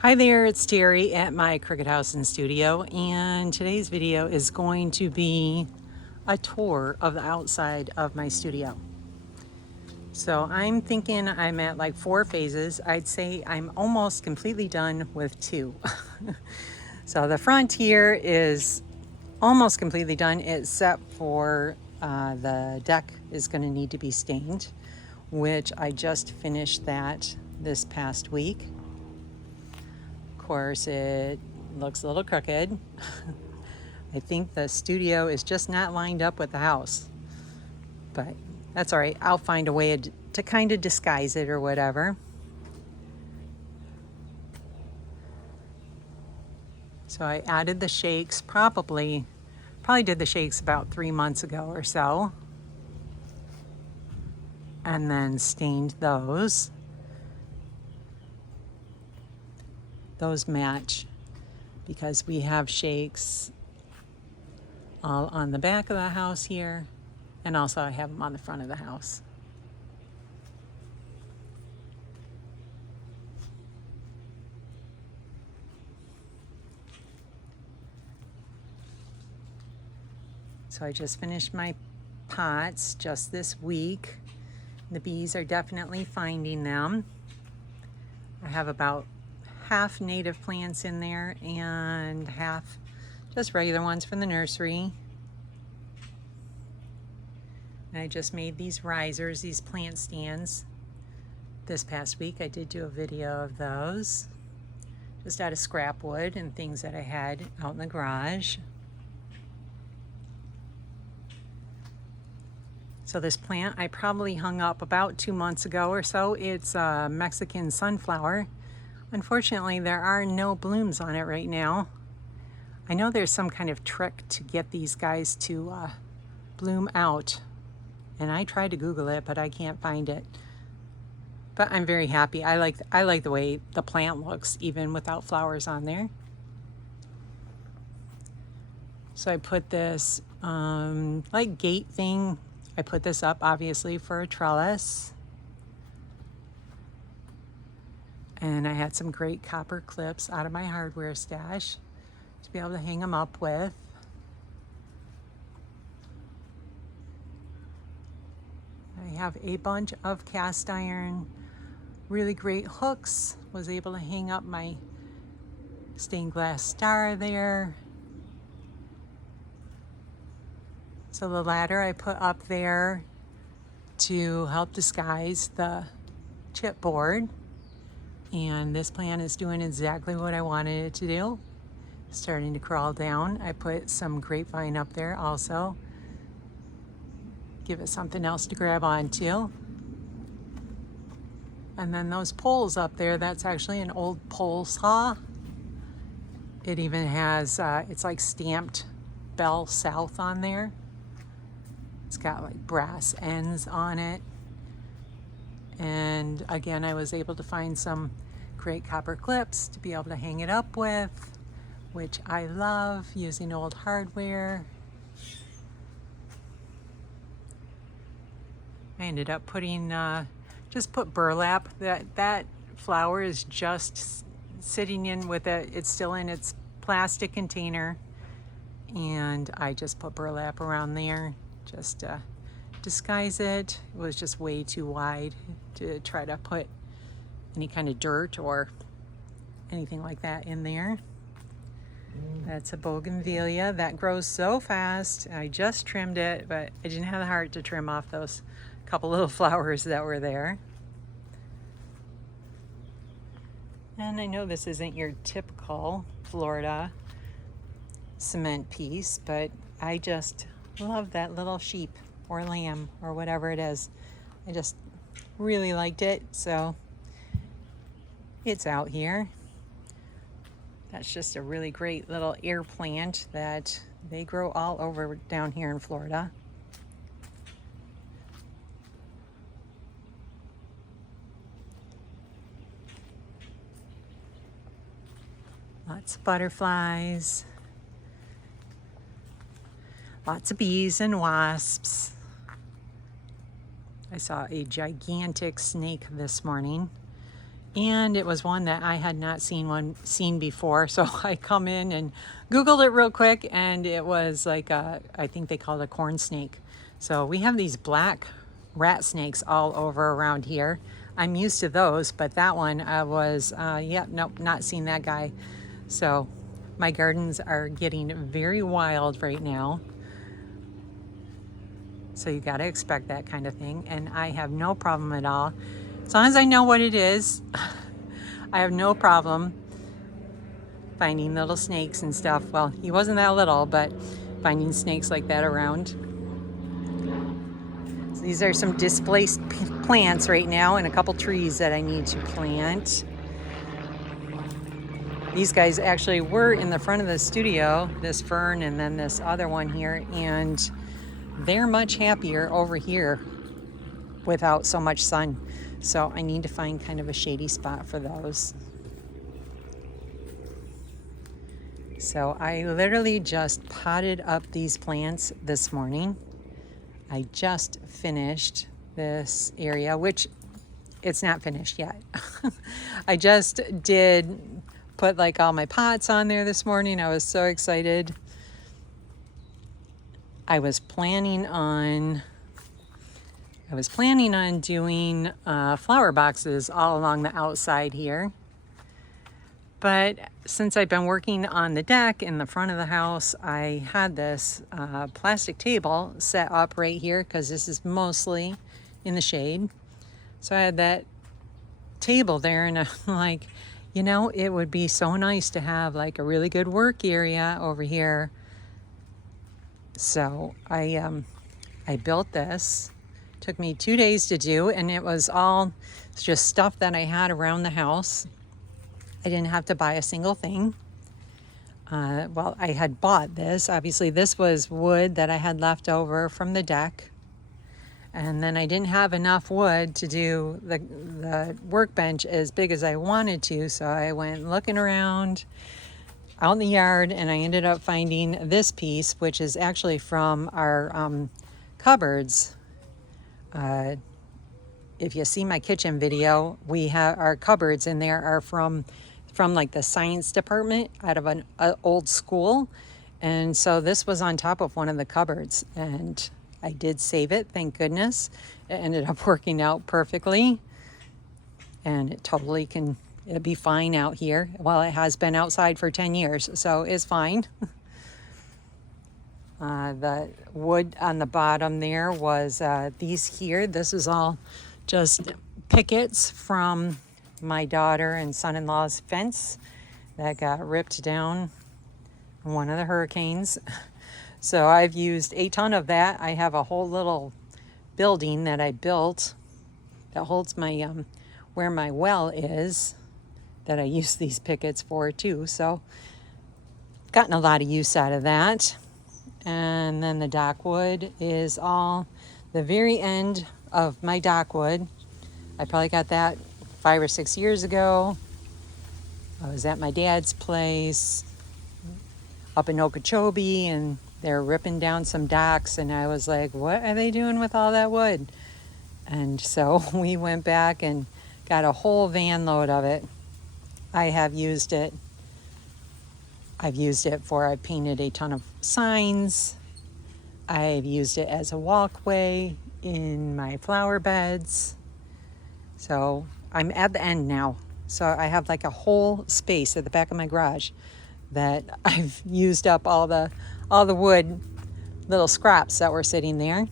Hi there, it's Terry at my Cricket House and Studio, and today's video is going to be a tour of the outside of my studio. So I'm thinking I'm at like 4 phases. I'd say I'm almost completely done with 2. So the front here is almost completely done except for the deck is going to need to be stained, which I just finished that this past week. Of course, it looks a little crooked. I think the studio is just not lined up with the house, but that's all right. I'll find a way to kind of disguise it or whatever. So I added the shakes, probably did the shakes about 3 months ago or so, and then stained those. Those match because we have shakes all on the back of the house here, and also I have them on the front of the house. So I just finished my pots just this week. The bees are definitely finding them. I have about half native plants in there and half just regular ones from the nursery. And I just made these risers, these plant stands. This past week I did do a video of those, just out of scrap wood and things that I had out in the garage. So this plant I probably hung up about 2 months ago or so. It's a Mexican sunflower. Unfortunately, there are no blooms on it right now. I know there's some kind of trick to get these guys to bloom out, and I tried to Google it, but I can't find it. But I'm very happy. I like the way the plant looks, even without flowers on there. So I put this like gate thing. I put this up obviously for a trellis. And I had some great copper clips out of my hardware stash to be able to hang them up with. I have a bunch of cast iron, really great hooks. Was able to hang up my stained glass star there. So the ladder I put up there to help disguise the chipboard. And this plant is doing exactly what I wanted it to do. Starting to crawl down. I put some grapevine up there also. Give it something else to grab onto. And then those poles up there, that's actually an old pole saw. It even has, it's like stamped Bell South on there. It's got like brass ends on it. And again, I was able to find some great copper clips to be able to hang it up with, which I love, using old hardware. I ended up putting, just put burlap. That flower is just sitting in with it. It's still in its plastic container. And I just put burlap around there just to disguise it. It was just way too wide to try to put any kind of dirt or anything like that in there. That's a bougainvillea that grows so fast. I just trimmed it, but I didn't have the heart to trim off those couple little flowers that were there. And I know this isn't your typical Florida cement piece, but I just love that little sheep or lamb or whatever it is. I just really liked it, so it's out here. That's just a really great little air plant that they grow all over down here in Florida. Lots of butterflies. Lots of bees and wasps. I saw a gigantic snake this morning. and it was one that I had not seen before. So I come in and Googled it real quick, and it was like I think they call it a corn snake. So we have these black rat snakes all over around here. I'm used to those, but that one I was yeah, nope, not seen that guy. So my gardens are getting very wild right now. So you got to expect that kind of thing, and I have no problem at all. As long as I know what it is, I have no problem finding little snakes and stuff. Well, he wasn't that little, but finding snakes like that around. So these are some displaced plants right now, and a couple trees that I need to plant. These guys actually were in the front of the studio, this fern and then this other one here, and they're much happier over here without so much sun. So I need to find kind of a shady spot for those. So I literally just potted up these plants this morning. I just finished this area, which it's not finished yet. I just did put like all my pots on there this morning. I was so excited. I was planning on doing flower boxes all along the outside here. But since I've been working on the deck in the front of the house, I had this plastic table set up right here because this is mostly in the shade. So I had that table there, and I'm like, you know, it would be so nice to have like a really good work area over here. So I built this. Took me 2 days to do, and it's just stuff that I had around the house. I didn't have to buy a single thing. Well, I had bought this. Obviously, this was wood that I had left over from the deck. And then I didn't have enough wood to do the workbench as big as I wanted to. So I went looking around out in the yard, and I ended up finding this piece, which is actually from our cupboards. If you see my kitchen video, we have our cupboards in there are from like the science department out of an old school. And so this was on top of one of the cupboards, and I did save it, thank goodness. It ended up working out perfectly, and it totally it'll be fine out here. Well, it has been outside for 10 years, so it's fine. The wood on the bottom there was these here. This is all just pickets from my daughter and son-in-law's fence that got ripped down in one of the hurricanes. So I've used a ton of that. I have a whole little building that I built that holds my where my well is, that I use these pickets for too. So gotten a lot of use out of that. And then the dockwood is all the very end of my dockwood. I probably got that 5 or 6 years ago. I was at my dad's place up in Okeechobee, and they're ripping down some docks, and I was like, what are they doing with all that wood? And so we went back and got a whole van load of it. I have used it. I've painted a ton of signs. I've used it as a walkway in my flower beds. So I'm at the end now. So I have like a whole space at the back of my garage that I've used up all the wood, little scraps that were sitting there.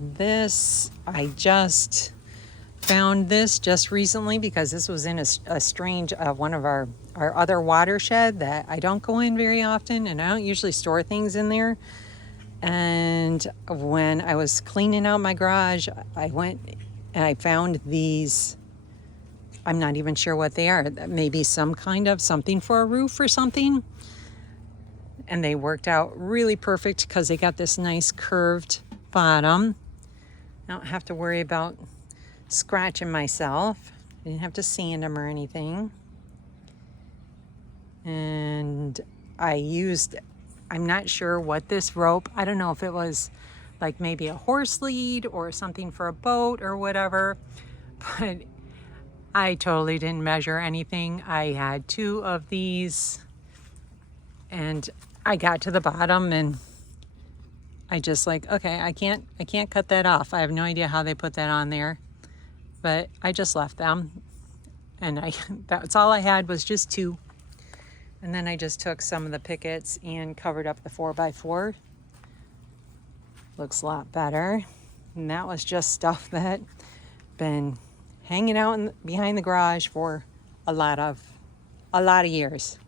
This, I just found this just recently because this was in a strange one of our other watershed that I don't go in very often, and I don't usually store things in there. And when I was cleaning out my garage, I went and I found these. I'm not even sure what they are. Maybe some kind of something for a roof or something. And they worked out really perfect because they got this nice curved bottom. I don't have to worry about scratching myself. I didn't have to sand them or anything. And I'm not sure what this rope, I don't know if it was like maybe a horse lead or something for a boat or whatever, but I totally didn't measure anything. I had 2 of these and I got to the bottom and I just like, okay, I can't cut that off. I have no idea how they put that on there, but I just left them. And that's all I had was just 2. And then I just took some of the pickets and covered up the 4x4. Looks a lot better. And that was just stuff that been hanging out behind the garage for a lot of years.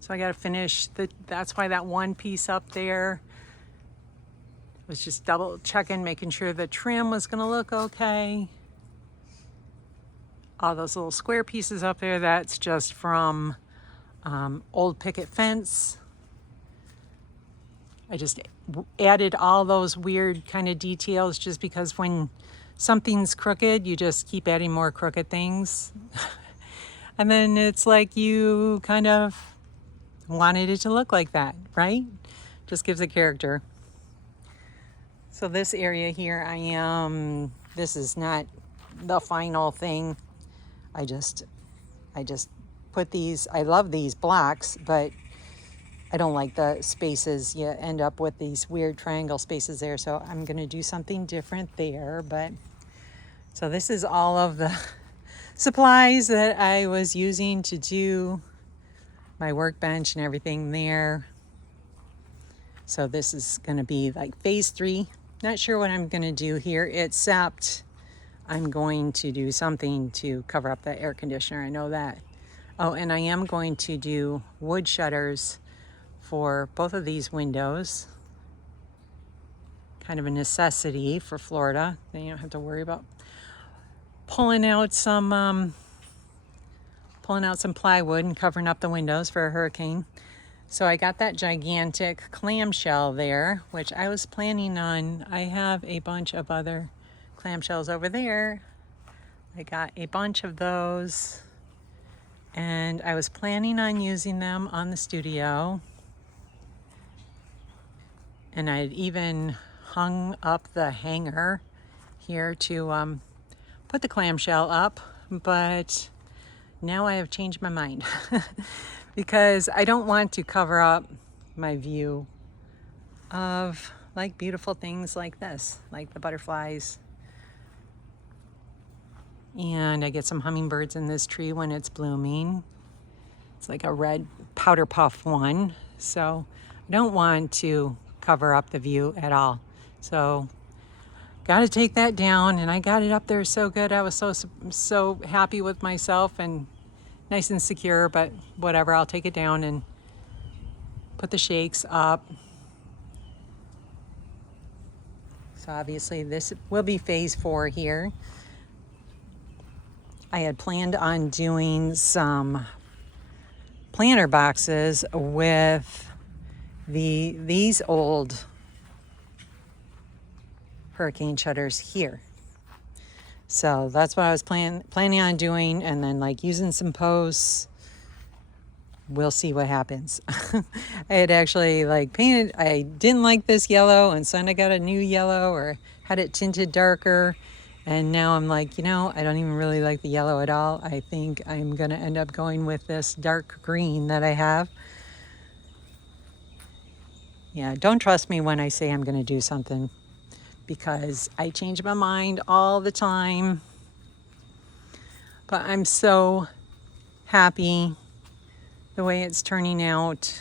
So I got to finish that's why that one piece up there was just double checking, making sure the trim was going to look okay. All those little square pieces up there, that's just from old picket fence. I just added all those weird kind of details just because when something's crooked, you just keep adding more crooked things. And then it's like you kind of wanted it to look like that, right? Just gives it character. So this area here, this is not the final thing. I just put these, I love these blocks, but I don't like the spaces. You end up with these weird triangle spaces there. So I'm going to do something different there. But so this is all of the supplies that I was using to do my workbench and everything there. So this is going to be like phase 3. Not sure what I'm going to do here, except I'm going to do something to cover up the air conditioner. I know that. Oh, and I am going to do wood shutters for both of these windows. Kind of a necessity for Florida. Then you don't have to worry about pulling out some plywood and covering up the windows for a hurricane. So I got that gigantic clamshell there, which I was planning on. I have a bunch of other clamshells over there. I got a bunch of those and I was planning on using them on the studio. And I had even hung up the hanger here to put the clamshell up, but now I have changed my mind because I don't want to cover up my view of like beautiful things like this, like the butterflies. And I get some hummingbirds in this tree when it's blooming. It's like a red powder puff one. So I don't want to cover up the view at all. So got to take that down, and I got it up there so good. I was so happy with myself and nice and secure, but whatever, I'll take it down and put the shakes up. So obviously this will be phase 4 here. I had planned on doing some planter boxes with these old hurricane shutters here. So that's what I was planning on doing, and then like using some posts. We'll see what happens. I had actually like painted, I didn't like this yellow, and so I got a new yellow or had it tinted darker. And now I'm like, I don't even really like the yellow at all. I think I'm going to end up going with this dark green that I have. Yeah, don't trust me when I say I'm going to do something, because I change my mind all the time. But I'm so happy the way it's turning out.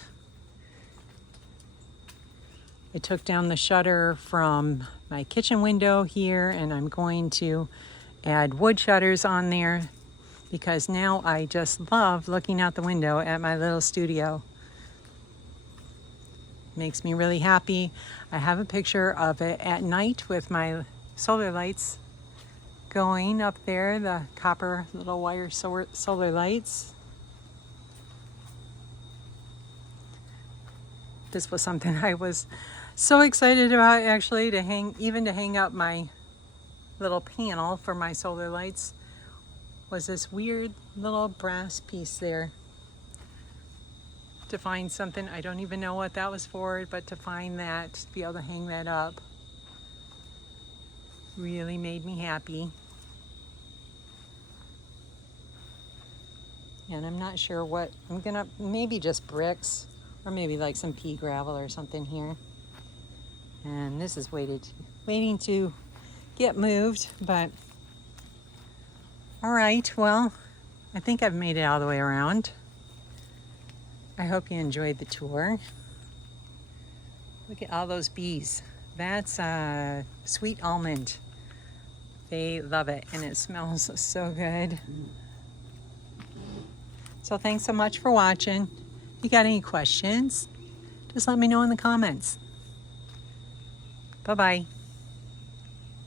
I took down the shutter from my kitchen window here, and I'm going to add wood shutters on there because now I just love looking out the window at my little studio. Makes me really happy. I have a picture of it at night with my solar lights going up there, the copper little wire solar lights. This was something I was so excited about, actually, to hang up my little panel for my solar lights. Was this weird little brass piece there. To find something, I don't even know what that was for, but to find that, to be able to hang that up. Really made me happy. And I'm not sure what, I'm gonna, maybe just bricks or maybe like some pea gravel or something here. And this is waiting to get moved, but all right, well, I think I've made it all the way around. I hope you enjoyed the tour. Look at all those bees. That's sweet almond. They love it and it smells so good. So thanks so much for watching. If you got any questions, just let me know in the comments. Bye-bye.